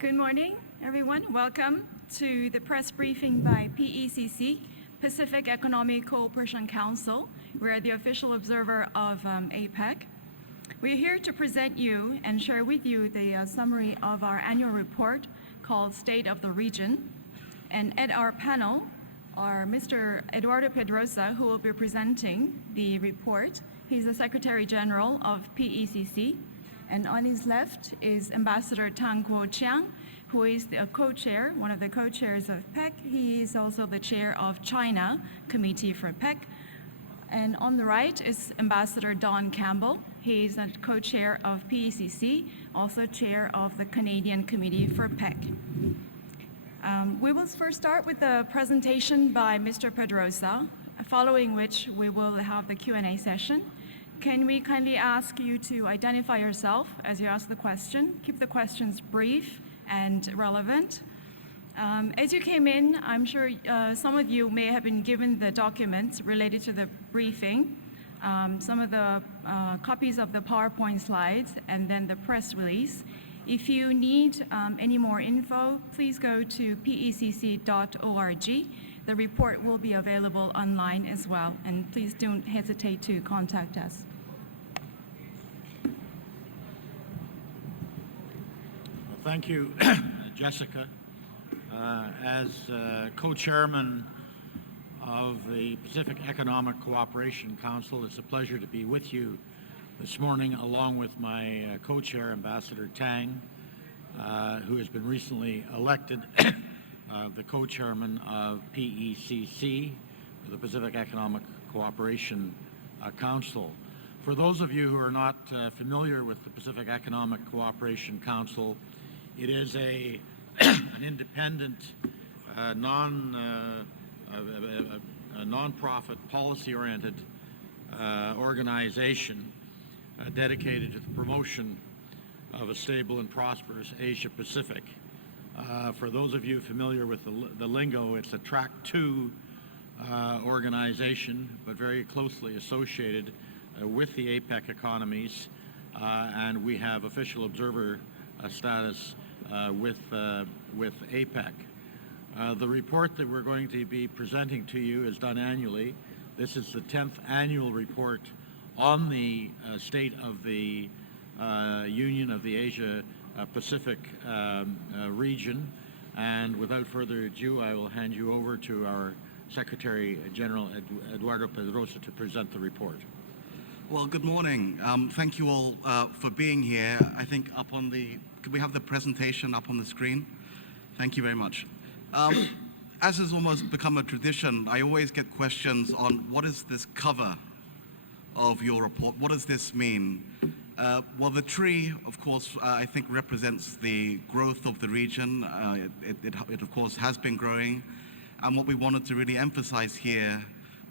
Good morning, everyone. Welcome to the press briefing by PECC, Pacific Economic Cooperation Council. We're the official observer of APEC. We're here to present you and share with you the summary of our annual report called State of the Region. And at our panel are Mr. Eduardo Pedrosa, who will be presenting the report. He's the Secretary General of PECC. And on his left is Ambassador Tang Guoqiang, who is the co-chair, one of the co-chairs of PEC. He is also the chair of China Committee for PEC. And on the right is Ambassador Don Campbell. He is a co-chair of PECC, also chair of the Canadian Committee for PEC. We will first start with the presentation by Mr. Pedrosa, following which we will have the Q&A session. Can we kindly ask you to identify yourself as you ask the question? Keep the questions brief and relevant. As you came in, I'm sure some of you may have been given the documents related to the briefing, some of the copies of the PowerPoint slides, and then the press release. If you need any more info, please go to pecc.org. The report will be available online as well, and please don't hesitate to contact us. Thank you, Jessica. As co-chairman of the Pacific Economic Cooperation Council, it's a pleasure to be with you this morning, along with my co-chair, Ambassador Tang, who has been recently elected the co-chairman of PECC, the Pacific Economic Cooperation Council. For those of you who are not familiar with the Pacific Economic Cooperation Council, it is an independent, non-profit, policy-oriented organization dedicated to the promotion of a stable and prosperous Asia-Pacific. For those of you familiar with the lingo, it's a Track 2 organization, but very closely associated with the APEC economies, and we have official observer status with APEC. The report that we're going to be presenting to you is done annually. This is the 10th annual report on the state of the Union of the Asia-Pacific region. And without further ado, I will hand you over to our Secretary General, Eduardo Pedrosa, to present the report. Well, good morning. Thank you all for being here. I think could we have the presentation up on the screen? Thank you very much. As has almost become a tradition, I always get questions on what is this cover of your report? What does this mean? Well, the tree, of course, I think represents the growth of the region. It, of course, has been growing. And what we wanted to really emphasize here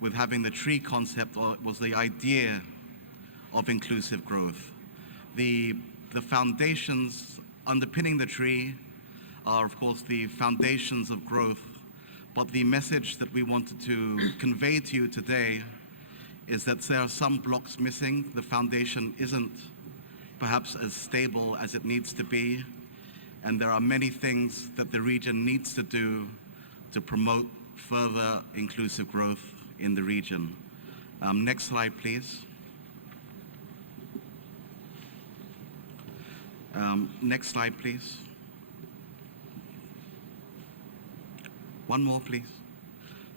with having the tree concept was the idea of inclusive growth. The foundations underpinning the tree are, of course, the foundations of growth. But the message that we wanted to convey to you today is that there are some blocks missing. The foundation isn't perhaps as stable as it needs to be. And there are many things that the region needs to do to promote further inclusive growth in the region. Next slide, please. Next slide, please. One more, please.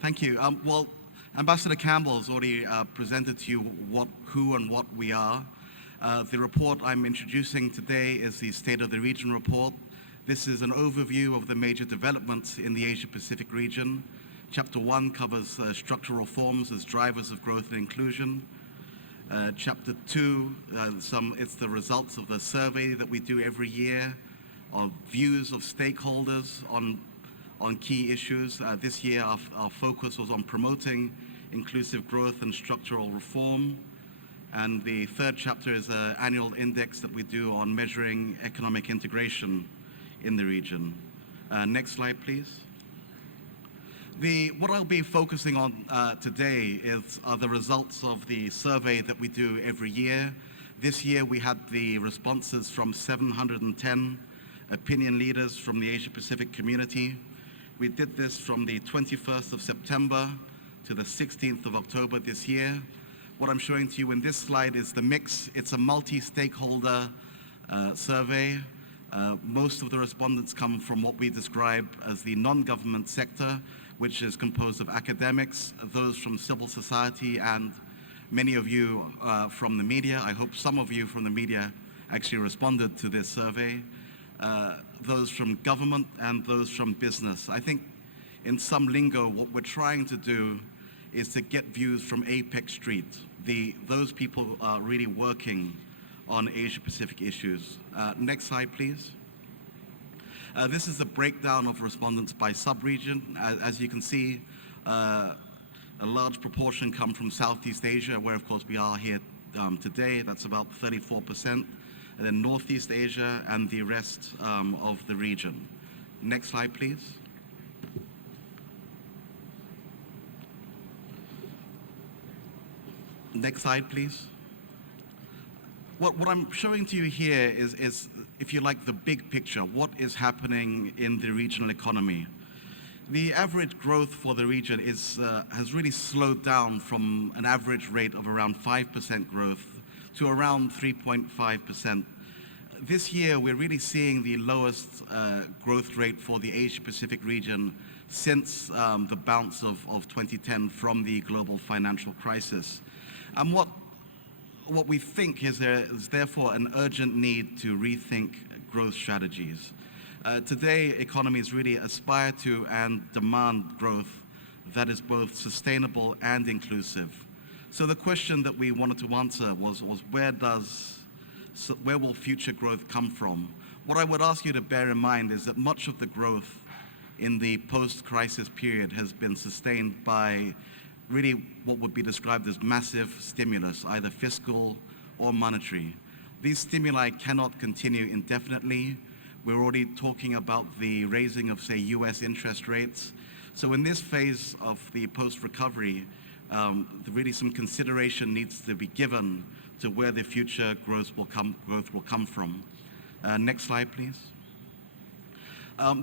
Thank you. Well, Ambassador Campbell has already presented to you who and what we are. The report I'm introducing today is the State of the Region report. This is an overview of the major developments in the Asia-Pacific region. Chapter 1 covers structural reforms as drivers of growth and inclusion. Chapter 2, it's the results of the survey that we do every year on views of stakeholders on key issues. This year, our focus was on promoting inclusive growth and structural reform. And the third chapter is an annual index that we do on measuring economic integration in the region. Next slide, please. What I'll be focusing on today are the results of the survey that we do every year. This year we had the responses from 710 opinion leaders from the Asia-Pacific community. We did this from the 21st of September to the 16th of October this year. What I'm showing to you in this slide is the mix. It's a multi-stakeholder survey. Most of the respondents come from what we describe as the non-government sector, which is composed of academics, those from civil society, and many of you from the media. I hope some of you from the media actually responded to this survey. Those from government and those from business. I think in some lingo, what we're trying to do is to get views from APEC Street. Those people are really working on Asia-Pacific issues. Next slide, please. This is the breakdown of respondents by sub-region. As you can see, a large proportion come from Southeast Asia, where of course we are here today. That's about 34%. And then Northeast Asia and the rest of the region. Next slide, please. Next slide, please. What I'm showing to you here is, if you like, the big picture. What is happening in the regional economy? The average growth for the region has really slowed down from an average rate of around 5% growth to around 3.5%. This year, we're really seeing the lowest growth rate for the Asia-Pacific region since the bounce of 2010 from the global financial crisis. And what we think is there is therefore an urgent need to rethink growth strategies. Today, economies really aspire to and demand growth that is both sustainable and inclusive. So the question that we wanted to answer was where will future growth come from? What I would ask you to bear in mind is that much of the growth in the post-crisis period has been sustained by really what would be described as massive stimulus, either fiscal or monetary. These stimuli cannot continue indefinitely. We're already talking about the raising of, say, US interest rates. So in this phase of the post-recovery, really some consideration needs to be given to where the future growth will come from. Next slide, please.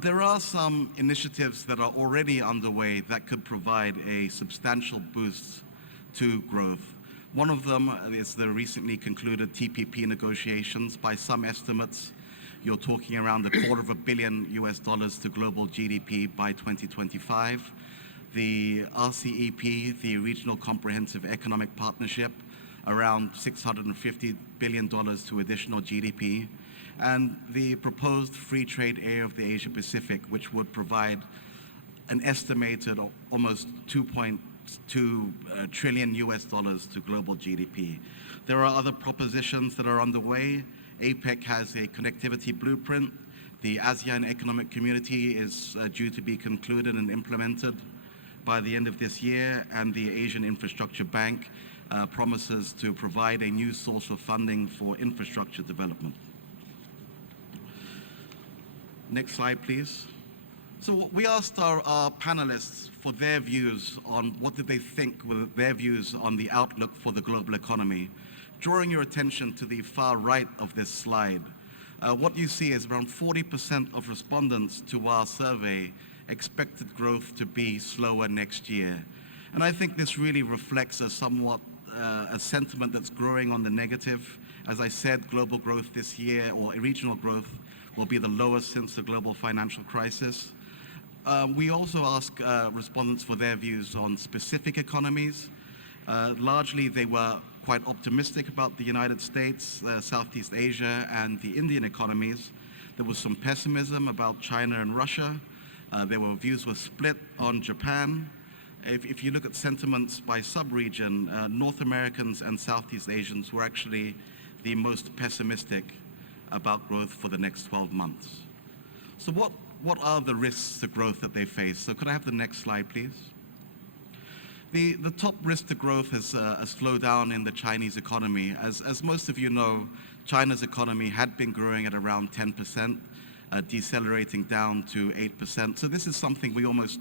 There are some initiatives that are already underway that could provide a substantial boost to growth. One of them is the recently concluded TPP negotiations. By some estimates, you're talking around $250 million to global GDP by 2025. The RCEP, the Regional Comprehensive Economic Partnership, around $650 billion to additional GDP. And the proposed free trade area of the Asia Pacific, which would provide an estimated almost $2.2 trillion to global GDP. There are other propositions that are underway. APEC has a connectivity blueprint. The ASEAN Economic Community is due to be concluded and implemented by the end of this year, and the Asian Infrastructure Bank promises to provide a new source of funding for infrastructure development. Next slide, please. So we asked our panelists for their views on what did they think were their views on the outlook for the global economy. Drawing your attention to the far right of this slide, what you see is around 40% of respondents to our survey expected growth to be slower next year. And I think this really reflects a somewhat a sentiment that's growing on the negative. As I said, global growth this year, or regional growth, will be the lowest since the global financial crisis. We also ask respondents for their views on specific economies. Largely, they were quite optimistic about the United States, Southeast Asia, and the Indian economies. There was some pessimism about China and Russia. Views were split on Japan. If you look at sentiments by sub-region, North Americans and Southeast Asians were actually the most pessimistic about growth for the next 12 months. So what are the risks to growth that they face? So could I have the next slide, please? The top risk to growth is a slowdown in the Chinese economy. As most of you know, China's economy had been growing at around 10%, decelerating down to 8%. So this is something we almost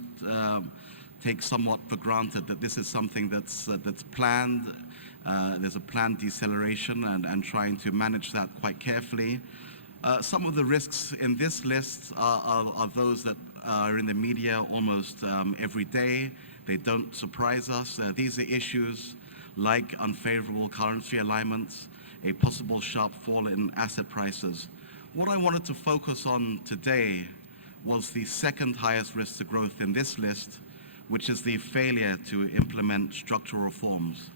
take somewhat for granted, that this is something that's planned. There's a planned deceleration and trying to manage that quite carefully. Some of the risks in this list are those that are in the media almost every day. They don't surprise us. These are issues like unfavorable currency alignments, a possible sharp fall in asset prices. What I wanted to focus on today was the second highest risk to growth in this list, which is the failure to implement structural reforms.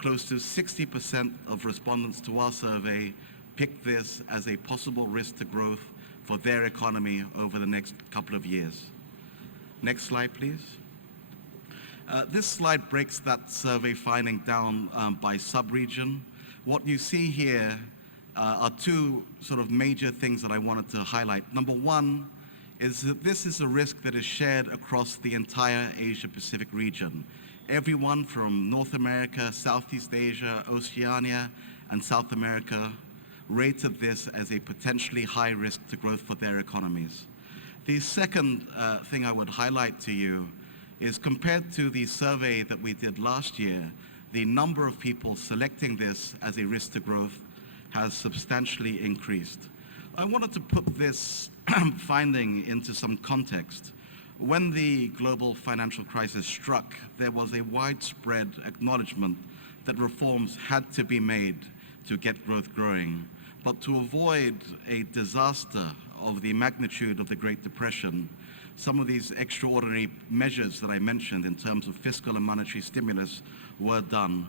Close to 60% of respondents to our survey picked this as a possible risk to growth for their economy over the next couple of years. Next slide, please. This slide breaks that survey finding down by sub-region. What you see here are two sort of major things that I wanted to highlight. Number one is that this is a risk that is shared across the entire Asia-Pacific region. Everyone from North America, Southeast Asia, Oceania, and South America rated this as a potentially high risk to growth for their economies. The second thing I would highlight to you is compared to the survey that we did last year, the number of people selecting this as a risk to growth has substantially increased. I wanted to put this finding into some context. When the global financial crisis struck, there was a widespread acknowledgement that reforms had to be made to get growth growing. But to avoid a disaster of the magnitude of the Great Depression, some of these extraordinary measures that I mentioned in terms of fiscal and monetary stimulus were done.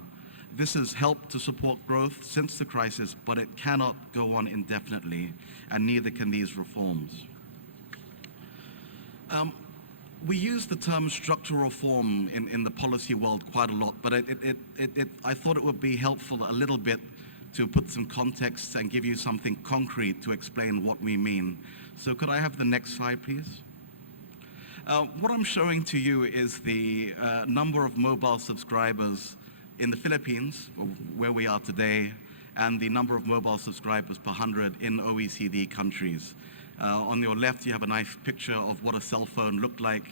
This has helped to support growth since the crisis, but it cannot go on indefinitely, and neither can these reforms. We use the term structural reform in the policy world quite a lot, but I thought it would be helpful a little bit to put some context and give you something concrete to explain what we mean. So could I have the next slide, please? What I'm showing to you is the number of mobile subscribers in the Philippines, where we are today, and the number of mobile subscribers per 100 in OECD countries. On your left, you have a nice picture of what a cell phone looked like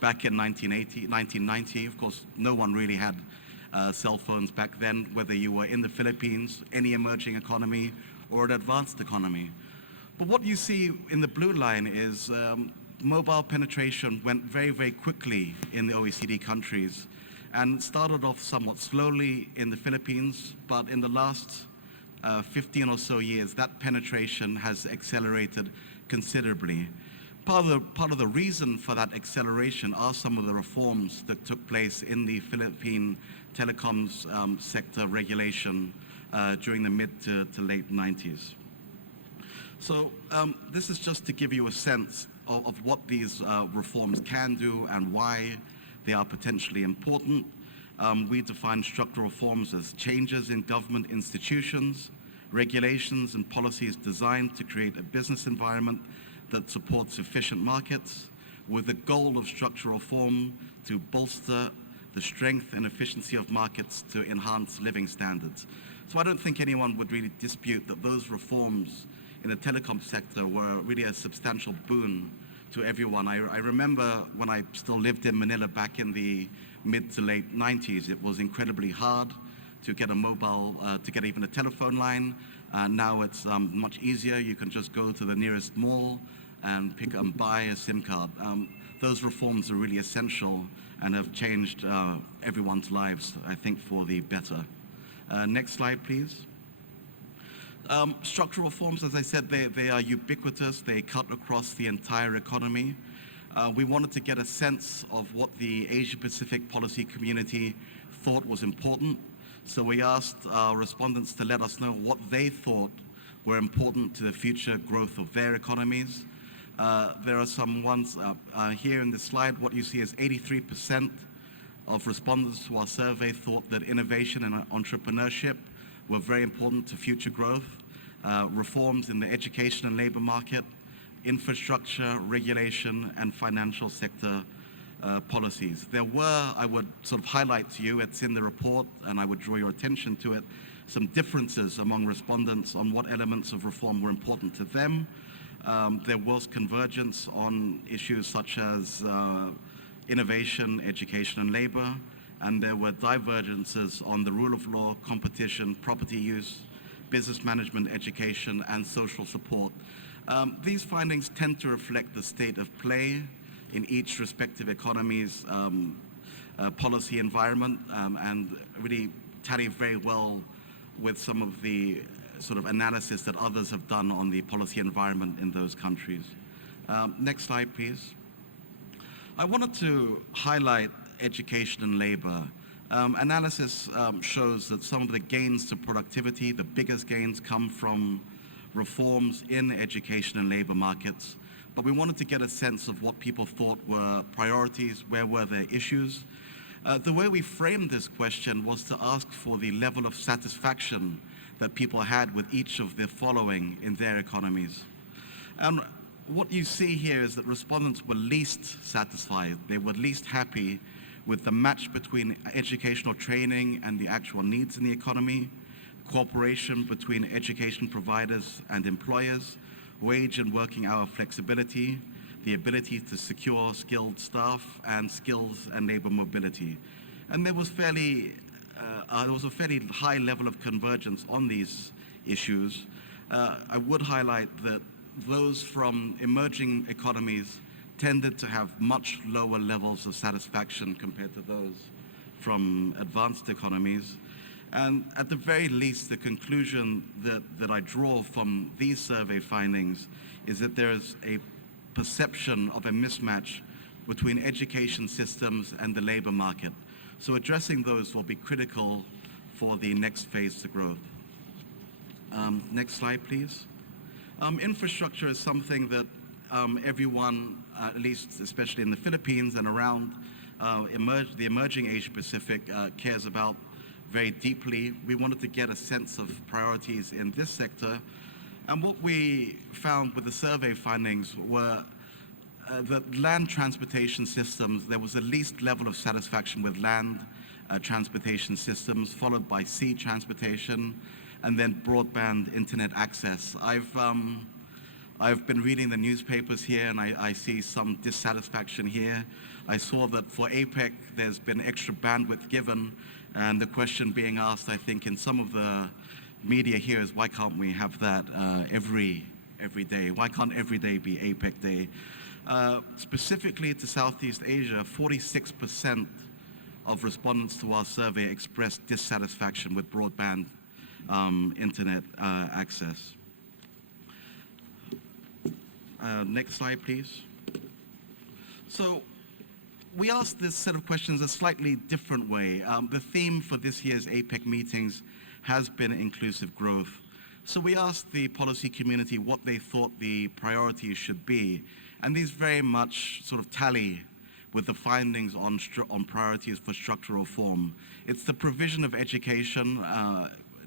back in 1990. Of course, no one really had cell phones back then, whether you were in the Philippines, any emerging economy, or an advanced economy. But what you see in the blue line is mobile penetration went very, very quickly in the OECD countries and started off somewhat slowly in the Philippines, but in the last 15 or so years, that penetration has accelerated considerably. Part of the reason for that acceleration are some of the reforms that took place in the Philippine telecoms sector regulation during the mid to late 90s. So this is just to give you a sense of what these reforms can do and why they are potentially important. We define structural reforms as changes in government institutions, regulations and policies designed to create a business environment that supports efficient markets, with the goal of structural reform to bolster the strength and efficiency of markets to enhance living standards. So I don't think anyone would really dispute that those reforms in the telecom sector were really a substantial boon to everyone. I remember when I still lived in Manila back in the mid to late 90s, it was incredibly hard to get a mobile, to get even a telephone line. Now it's much easier. You can just go to the nearest mall and pick and buy a SIM card. Those reforms are really essential and have changed everyone's lives, I think, for the better. Next slide, please. Structural reforms, as I said, they are ubiquitous. They cut across the entire economy. We wanted to get a sense of what the Asia-Pacific policy community thought was important. So we asked our respondents to let us know what they thought were important to the future growth of their economies. There are some ones here in the slide. What you see is 83% of respondents to our survey thought that innovation and entrepreneurship were very important to future growth. Reforms in the education and labor market, infrastructure, regulation, and financial sector policies. There were, I would sort of highlight to you, it's in the report, and I would draw your attention to it, some differences among respondents on what elements of reform were important to them. There was convergence on issues such as innovation, education, and labor, and there were divergences on the rule of law, competition, property use, business management, education, and social support. These findings tend to reflect the state of play in each respective economy's policy environment, and really tally very well with some of the sort of analysis that others have done on the policy environment in those countries. Next slide, please. I wanted to highlight education and labor. Analysis shows that some of the gains to productivity, the biggest gains, come from reforms in education and labor markets. But we wanted to get a sense of what people thought were priorities, where were their issues. The way we framed this question was to ask for the level of satisfaction that people had with each of the following in their economies. And what you see here is that respondents were least satisfied. They were least happy with the match between educational training and the actual needs in the economy, cooperation between education providers and employers, wage and working hour flexibility, the ability to secure skilled staff, and skills and labor mobility. And there was a fairly high level of convergence on these issues. I would highlight that those from emerging economies tended to have much lower levels of satisfaction compared to those from advanced economies. And at the very least, the conclusion that I draw from these survey findings is that there is a perception of a mismatch between education systems and the labor market. So addressing those will be critical for the next phase of growth. Next slide, please. Infrastructure is something that everyone, at least especially in the Philippines and around the emerging Asia Pacific, cares about very deeply. We wanted to get a sense of priorities in this sector. And what we found with the survey findings were that land transportation systems, there was the least level of satisfaction with land transportation systems, followed by sea transportation, and then broadband internet access. I've been reading the newspapers here, and I see some dissatisfaction here. I saw that for APEC, there's been extra bandwidth given, and the question being asked, I think, in some of the media here is, why can't we have that every day? Why can't every day be APEC Day? Specifically to Southeast Asia, 46% of respondents to our survey expressed dissatisfaction with broadband internet access. Next slide, please. So we asked this set of questions a slightly different way. The theme for this year's APEC meetings has been inclusive growth. So we asked the policy community what they thought the priorities should be, and these very much sort of tally with the findings on priorities for structural reform. It's the provision of education.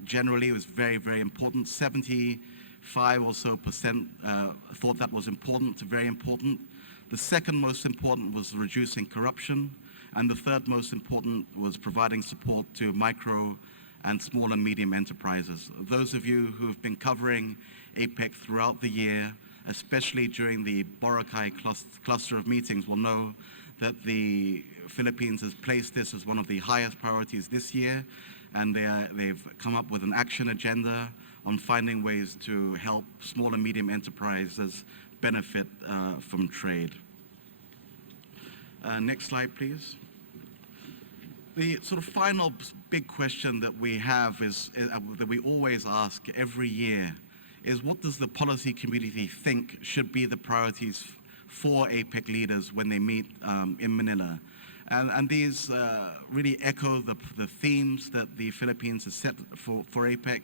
Generally, it was very, very important. 75 or so percent thought that was important, very important. The second most important was reducing corruption, and the third most important was providing support to micro and small and medium enterprises. Those of you who have been covering APEC throughout the year, especially during the Boracay cluster of meetings, will know that the Philippines has placed this as one of the highest priorities this year, and they've come up with an action agenda on finding ways to help small and medium enterprises benefit from trade. Next slide, please. The sort of final big question that we have is that we always ask every year is, what does the policy community think should be the priorities for APEC leaders when they meet in Manila? And these really echo the themes that the Philippines has set for APEC,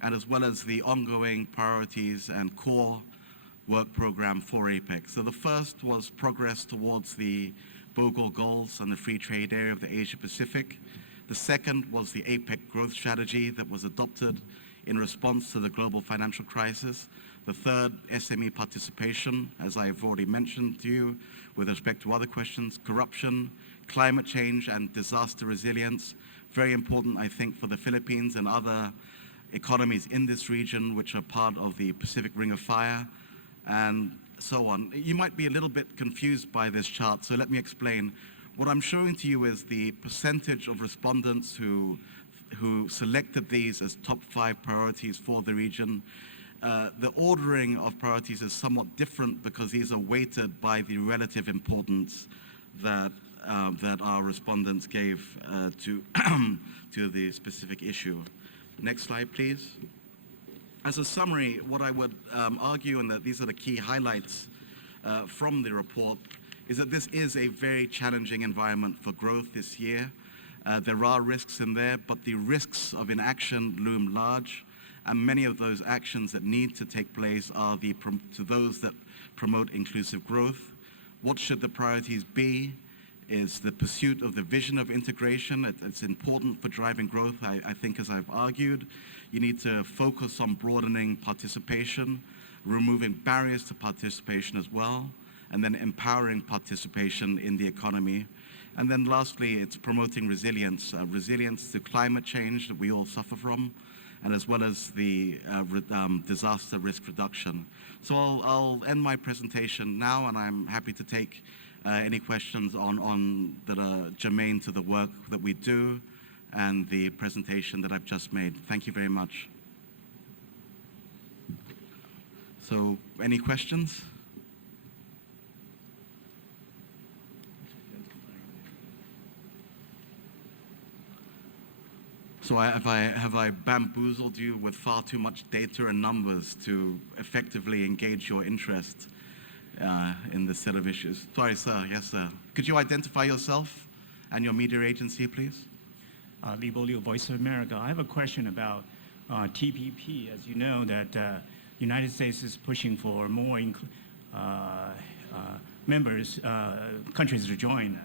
and as well as the ongoing priorities and core work program for APEC. So the first was progress towards the Bogor goals and the free trade area of the Asia Pacific. The second was the APEC growth strategy that was adopted in response to the global financial crisis. The third, SME participation, as I've already mentioned to you with respect to other questions, corruption, climate change, and disaster resilience. Very important, I think, for the Philippines and other economies in this region, which are part of the Pacific Ring of Fire, and so on. You might be a little bit confused by this chart, so let me explain. What I'm showing to you is the percentage of respondents who who selected these as top 5 priorities for the region. The ordering of priorities is somewhat different because these are weighted by the relative importance that our respondents gave to to the specific issue. Next slide, please. As a summary, what I would argue, and that these are the key highlights from the report, is that this is a very challenging environment for growth this year. There are risks in there, but the risks of inaction loom large, and many of those actions that need to take place are to those that promote inclusive growth. What should the priorities be? Is the pursuit of the vision of integration. It's important for driving growth, I think, as I've argued. You need to focus on broadening participation, removing barriers to participation as well, and then empowering participation in the economy. And then lastly, it's promoting resilience, resilience to climate change that we all suffer from, and as well as the disaster risk reduction. So I'll end my presentation now, and I'm happy to take any questions that are germane to the work that we do and the presentation that I've just made. Thank you very much. So, any questions? So have I bamboozled you with far too much data and numbers to effectively engage your interest in this set of issues? Sorry, sir. Yes, sir. Could you identify yourself and your media agency, please? Lee Bolio, Voice of America. I have a question about TPP. As you know, that United States is pushing for more countries to join.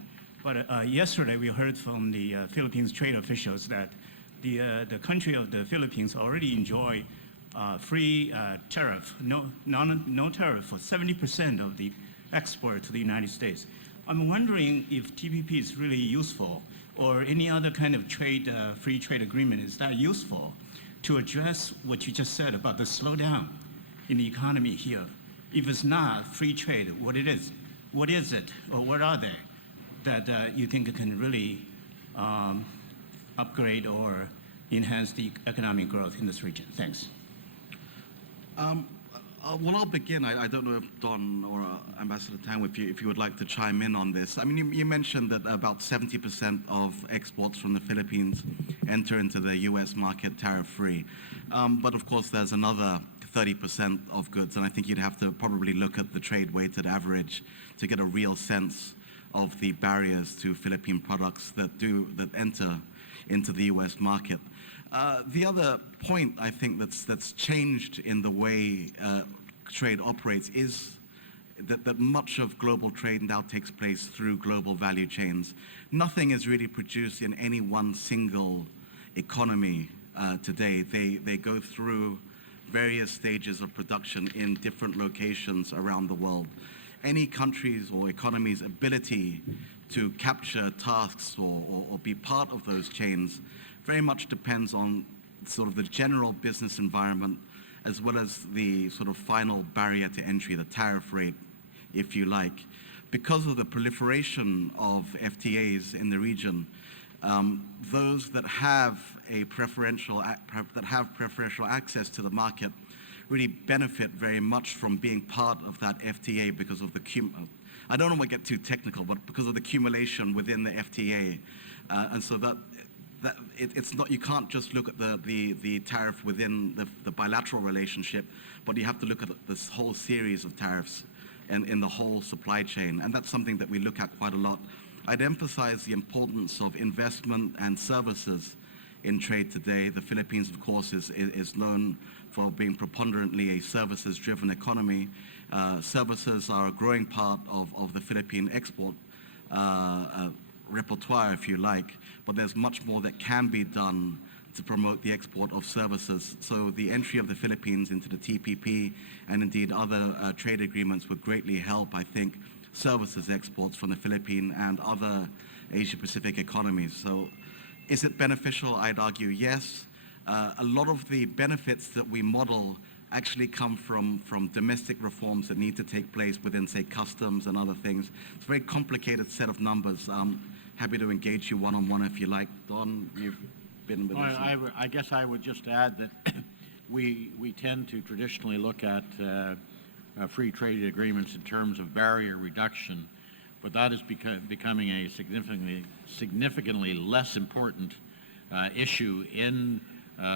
But yesterday we heard from the Philippines trade officials that the country of the Philippines already enjoy free tariff, no tariff for 70% of the export to the United States. I'm wondering if TPP is really useful, or any other kind of trade, free trade agreement, is that useful to address what you just said about the slowdown in the economy here? If it's not free trade, what is it, or what are they that you think can really upgrade or enhance the economic growth in this region? Thanks. Well, I'll begin. I don't know if Don or Ambassador Tang, if you would like to chime in on this. I mean, you mentioned that about 70% of exports from the Philippines enter into the U.S. market tariff-free. But of course, there's another 30% of goods, and I think you'd have to probably look at the trade-weighted average to get a real sense of the barriers to Philippine products that enter into the U.S. market. The other point I think that's changed in the way trade operates is that much of global trade now takes place through global value chains. Nothing is really produced in any one single economy today. They go through various stages of production in different locations around the world. Any country's or economy's ability to capture tasks or be part of those chains very much depends on sort of the general business environment, as well as the sort of final barrier to entry, the tariff rate, if you like. Because of the proliferation of FTAs in the region, those that have preferential access to the market really benefit very much from being part of that FTA because of the I don't want to get too technical, but because of the accumulation within the FTA, and so it's not, you can't just look at the tariff within the bilateral relationship, but you have to look at this whole series of tariffs in the whole supply chain, and that's something that we look at quite a lot. I'd emphasize the importance of investment and services in trade today. The Philippines, of course, is known for being preponderantly a services-driven economy. Services are a growing part of the Philippine export repertoire, if you like, but there's much more that can be done to promote the export of services. So the entry of the Philippines into the TPP and indeed other trade agreements would greatly help, I think, services exports from the Philippines and other Asia-Pacific economies. So is it beneficial? I'd argue yes. A lot of the benefits that we model actually come from domestic reforms that need to take place within, say, customs and other things. It's a very complicated set of numbers. Happy to engage you one-on-one if you like. Don, been with Well, us. I guess I would just add that we tend to traditionally look at free trade agreements in terms of barrier reduction, but that is becoming a significantly less important issue in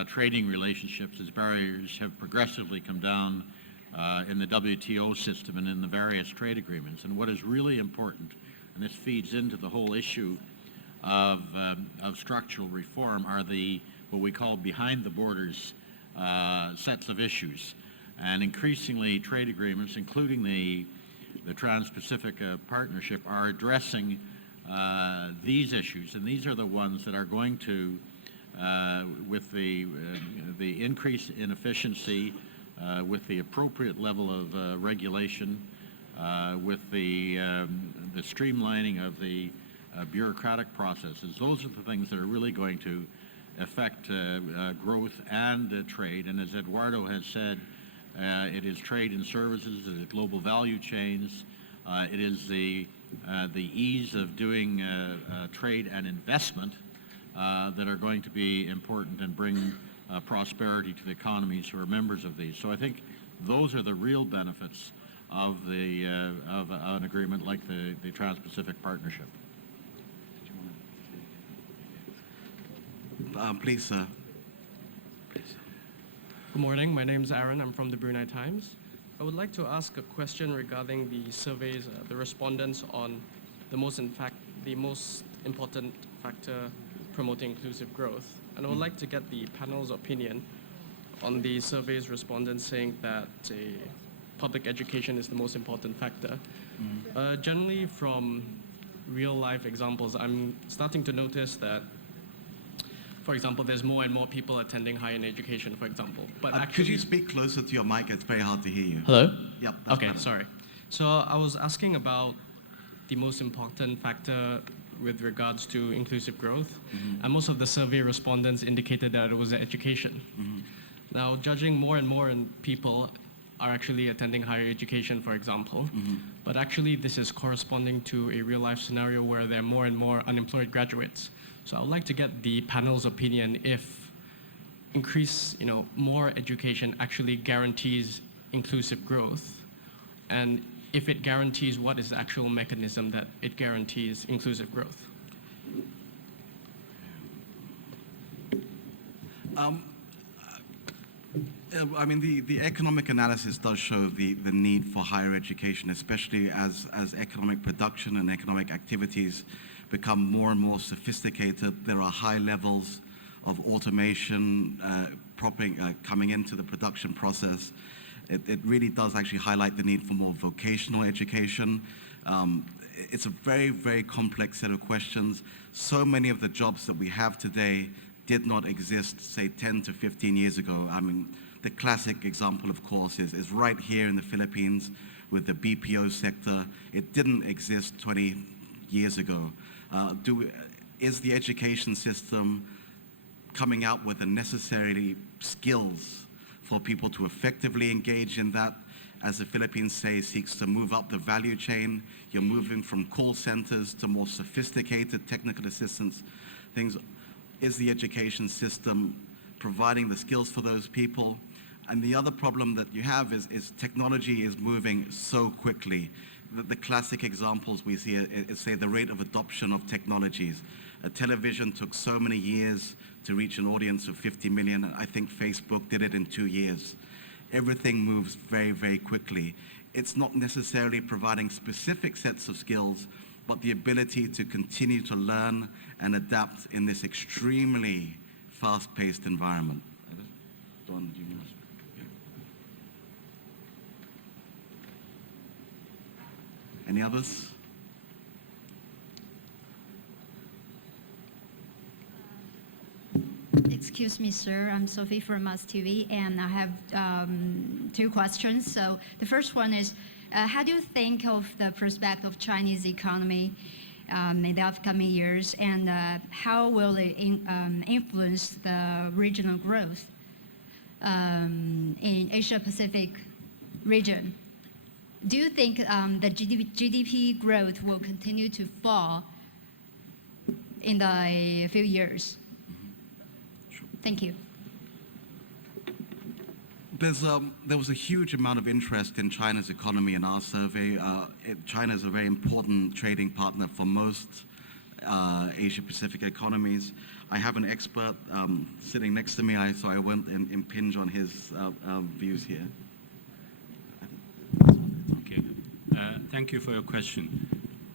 trading relationships as barriers have progressively come down in the WTO system and in the various trade agreements. And what is really important, and this feeds into the whole issue of structural reform, are what we call behind the borders sets of issues. And increasingly trade agreements, including the Trans-Pacific Partnership, are addressing these issues, and these are the ones that are going to, with the increase in efficiency, with the appropriate level of regulation, with the streamlining of the bureaucratic processes, those are the things that are really going to affect growth and trade. And as Eduardo has said, it is trade and services, it is global value chains, it is the ease of doing trade and investment that are going to be important and bring prosperity to the economies who are members of these. So I think those are the real benefits of an agreement like the Trans-Pacific Partnership. Please, sir. Good morning. My name is Aaron. I'm from the Brunei Times. I would like to ask a question regarding the surveys, the respondents on the most important factor promoting inclusive growth. And I would like to get the panel's opinion on the survey's respondents saying that public education is the most important factor. Generally, from real-life examples, I'm starting to notice that, for example, there's more and more people attending higher education, for example. But Could you speak closer to your mic? It's very hard to hear you. Hello? Yep. That's Okay, better. sorry. So I was asking about the most important factor with regards to inclusive growth, and most of the survey respondents indicated that it was education. Now, judging more and more people are actually attending higher education, for example, but actually this is corresponding to a real-life scenario where there are more and more unemployed graduates. So I would like to get the panel's opinion if more education actually guarantees inclusive growth, and if it guarantees, what is the actual mechanism that it guarantees inclusive growth? I mean, the economic analysis does show the need for higher education, especially as economic production and economic activities become more and more sophisticated. There are high levels of automation coming into the production process. It really does actually highlight the need for more vocational education. It's a very, very complex set of questions. So many of the jobs that we have today did not exist, say, 10 to 15 years ago. I mean, the classic example, of course, is right here in the Philippines with the BPO sector. It didn't exist 20 years ago. Is the education system coming out with the necessary skills for people to effectively engage in that? As the Philippines seeks to move up the value chain, you're moving from call centers to more sophisticated technical assistance things. Is the education system providing the skills for those people? And the other problem that you have is technology is moving so quickly. The classic examples we see is, say, the rate of adoption of technologies. Television took so many years to reach an audience of 50 million. I think Facebook did it in 2 years. Everything moves very, very quickly. It's not necessarily providing specific sets of skills, but the ability to continue to learn and adapt in this extremely fast-paced environment. Don, do you want to speak? Any others? Excuse me, sir. I'm Sophie from Us TV, and I have 2 questions. So the first one is, how do you think of the prospect of Chinese economy in the upcoming years, and how will it influence the regional growth in Asia-Pacific region? Do you think the GDP growth will continue to fall in the few years? Thank you. There was a huge amount of interest in China's economy in our survey. China is a very important trading partner for most Asia-Pacific economies. I have an expert sitting next to me, so I won't impinge on his views here. Okay. Thank you for your question.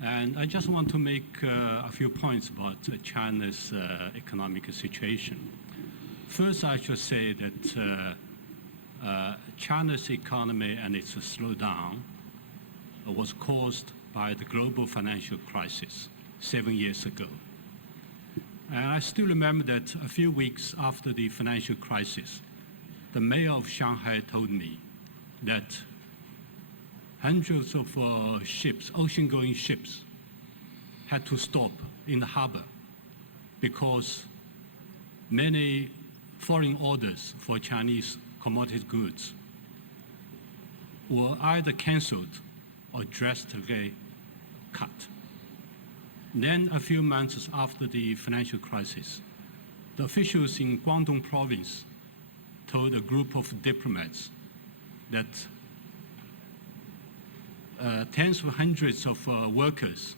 And I just want to make a few points about China's economic situation. First, I should say that China's economy and its slowdown was caused by the global financial crisis 7 years ago. And I still remember that a few weeks after the financial crisis, the mayor of Shanghai told me that hundreds of ships, ocean-going ships, had to stop in the harbor because many foreign orders for Chinese commodity goods were either canceled or drastically cut. Then, a few months after the financial crisis, the officials in Guangdong province told a group of diplomats that tens of hundreds of workers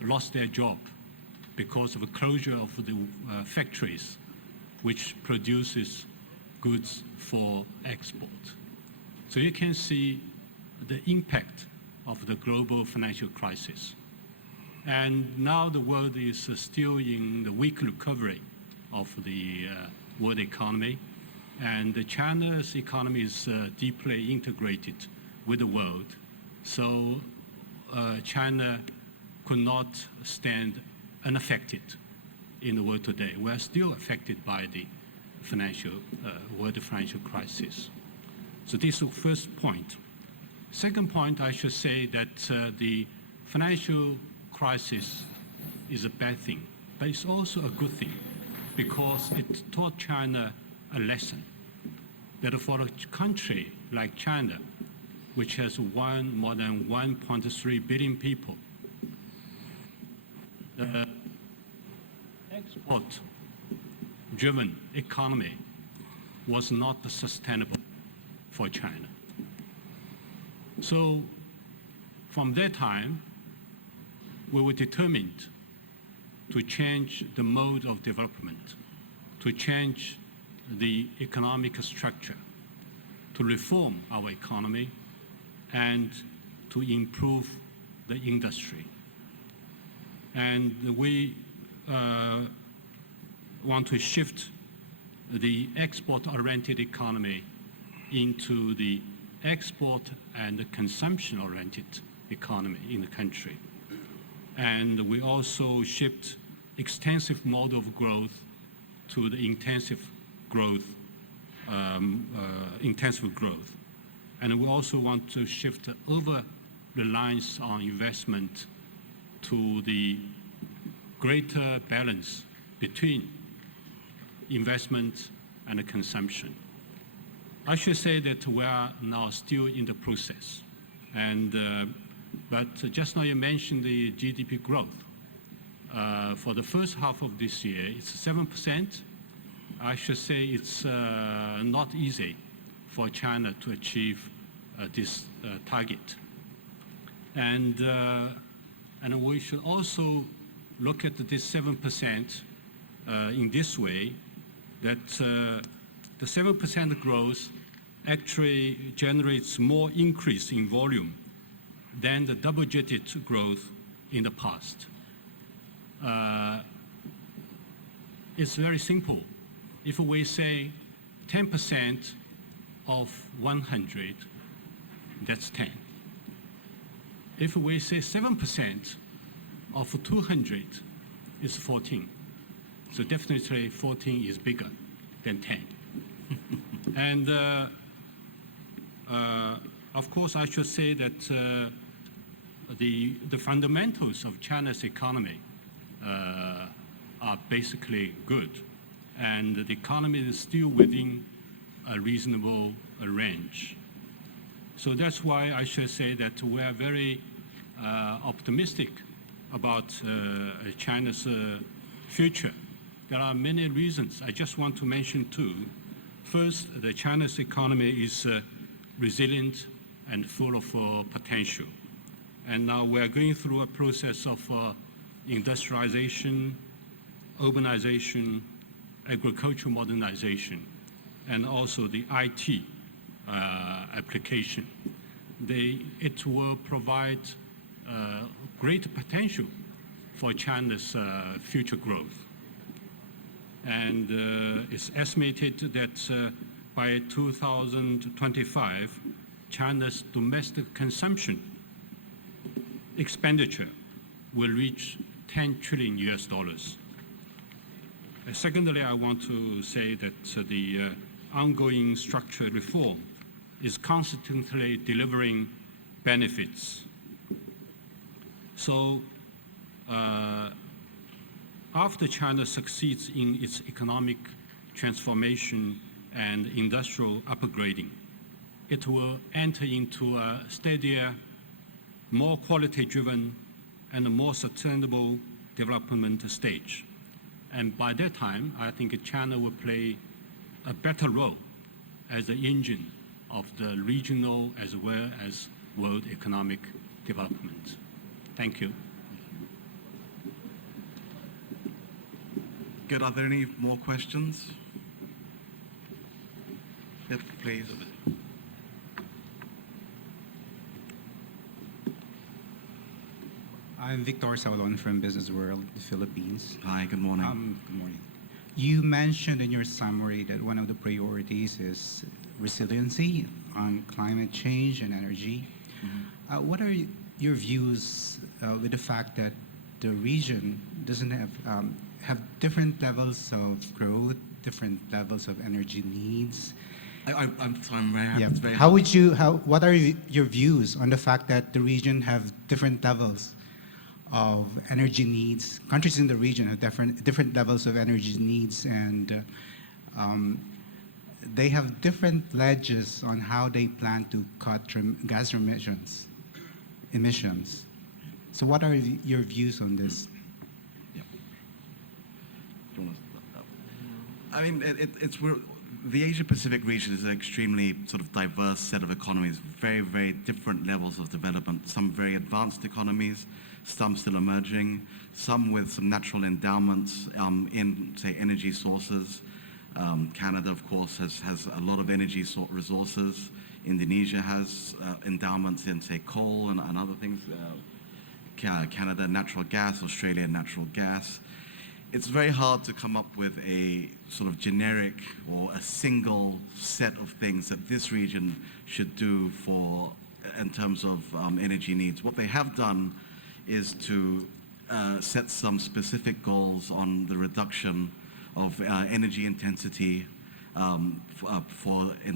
lost their job because of a closure of the factories which produces goods for export. So you can see the impact of the global financial crisis. And now the world is still in the weak recovery of the world economy. And China's economy is deeply integrated with the world. So China could not stand unaffected in the world today. We are still affected by the world financial crisis. So this is the first point. Second point, I should say that the financial crisis is a bad thing, but it's also a good thing because it taught China a lesson that for a country like China, which has more than 1.3 billion people, the export-driven economy was not sustainable for China. So from that time, we were determined to change the mode of development, to change the economic structure, to reform our economy, and to improve the industry. And we want to shift the export-oriented economy into the export and consumption-oriented economy in the country. And we also shift extensive mode of growth to the intensive growth. And we also want to shift over-reliance on investment to the greater balance between investment and consumption. I should say that we are now still in the process. But just now you mentioned the GDP growth. For the first half of this year, it's 7%. I should say it's not easy for China to achieve this target. And we should also look at this 7% in this way, that the 7% growth actually generates more increase in volume than the double-digit growth in the past. It's very simple. If we say 10% of 100, that's 10. If we say 7% of 200, it's 14. So definitely 14 is bigger than 10. And of course, I should say that the fundamentals of China's economy are basically good. And the economy is still within a reasonable range. So that's why I should say that we are very optimistic about China's future. There are many reasons. I just want to mention two. First, the China's economy is resilient and full of potential. And now we're going through a process of industrialization, urbanization, agricultural modernization, and also the IT application. It will provide great potential for China's future growth. And it's estimated that by 2025, China's domestic consumption expenditure will reach $10 trillion US. Secondly, I want to say that the ongoing structural reform is constantly delivering benefits. So after China succeeds in its economic transformation and industrial upgrading, it will enter into a steadier, more quality-driven, and a more sustainable development stage. And by that time, I think China will play a better role as the engine of the regional as well as world economic development. Thank you. Good. Are there any more questions? Yes, please. I'm Victor Saulon from Business World, the Philippines. Hi, good morning. Good morning. You mentioned in your summary that one of the priorities is resiliency on climate change and energy. What are your views with the fact that the region doesn't have different levels of growth, different levels of energy needs? I'm sorry, I'm very happy. Yeah. It's very What are your views on the fact that the region have different levels of energy needs? Countries in the region have different levels of energy needs, and they have different pledges on how they plan to cut gas emissions. So what are your views on this? I mean, the Asia-Pacific region is an extremely sort of diverse set of economies, very, very different levels of development, some very advanced economies, some still emerging, some with some natural endowments in, say, energy sources. Canada, of course, has a lot of energy resources. Indonesia has endowments in, say, coal and other things. Canada, natural gas. Australia, natural gas. It's very hard to come up with a sort of generic or a single set of things that this region should do in terms of energy needs. What they have done is to set some specific goals on the reduction of energy intensity in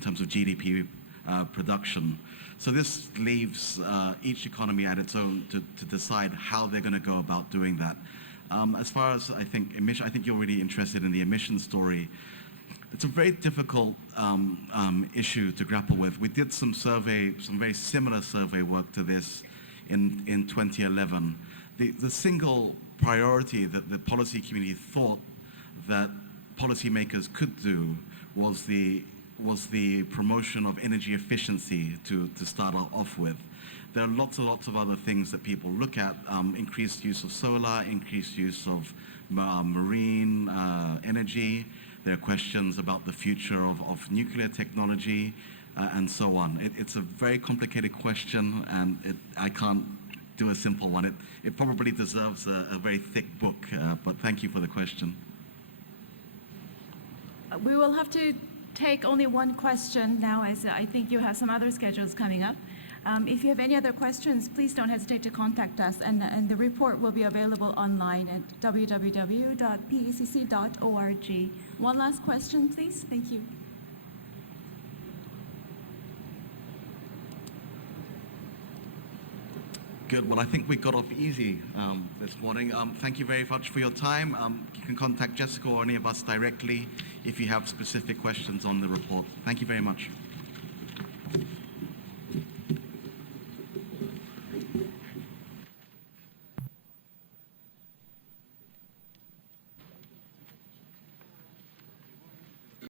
terms of GDP production. So this leaves each economy at its own to decide how they're going to go about doing that. As far as I think you're really interested in the emission story. It's a very difficult issue to grapple with. We did some very similar survey work to this in 2011. The single priority that the policy community thought that policymakers could do was the promotion of energy efficiency to start off with. There are lots and lots of other things that people look at, increased use of solar, increased use of marine energy. There are questions about the future of nuclear technology and so on. It's a very complicated question, and I can't do a simple one. It probably deserves a very thick book, but thank you for the question. We will have to take only one question now, as I think you have some other schedules coming up. If you have any other questions, please don't hesitate to contact us, and the report will be available online at www.pecc.org. One last question, please. Thank you. Good. Well, I think we got off easy this morning. Thank you very much for your time. You can contact Jessica or any of us directly if you have specific questions on the report. Thank you very much.